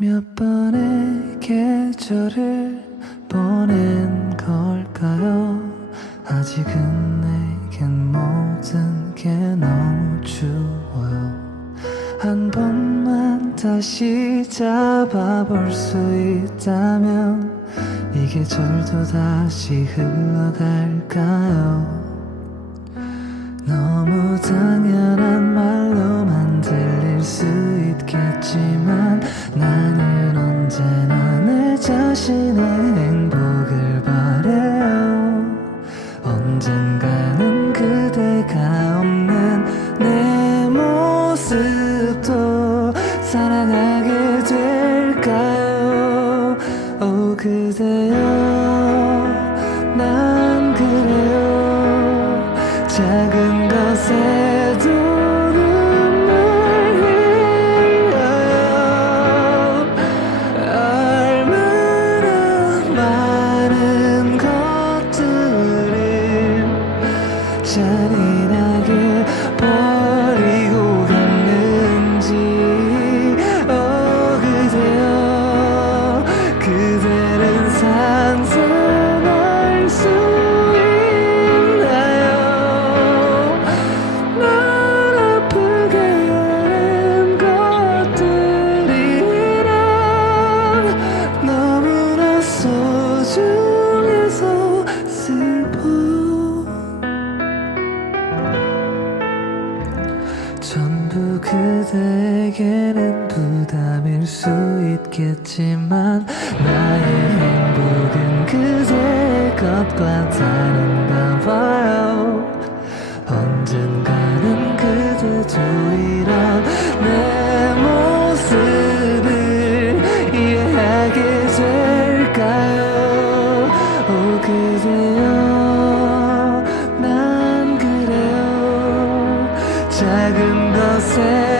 몇 번의 계절을 보낸 걸까요? 아직은 내겐 모든 게 너무 추워요. 한 번만 다시 잡아볼 수 있다면 이 계절도 다시 흘러갈까요? 너무 당연 자신의 행복을 바래요. 언젠가는 그대가 없는 내 모습도 사랑하게 될까요? 오 그대여 난 그래요. 작은 것에 shining. 전부 그대에게는 부담일 수 있겠지만 나의 행복은 그대 것과 다른가 봐요. 언젠가는 그대도 작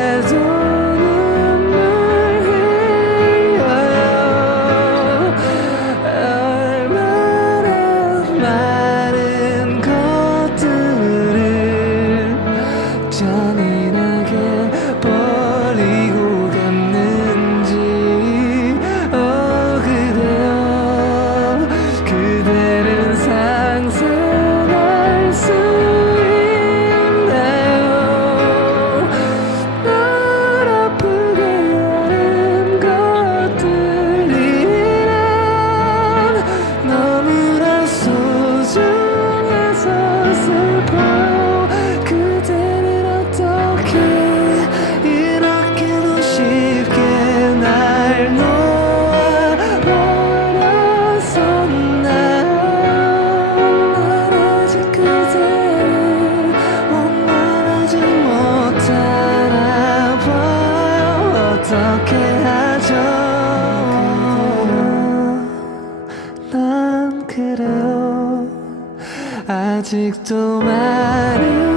하죠. 난 그래요. 아직도 많은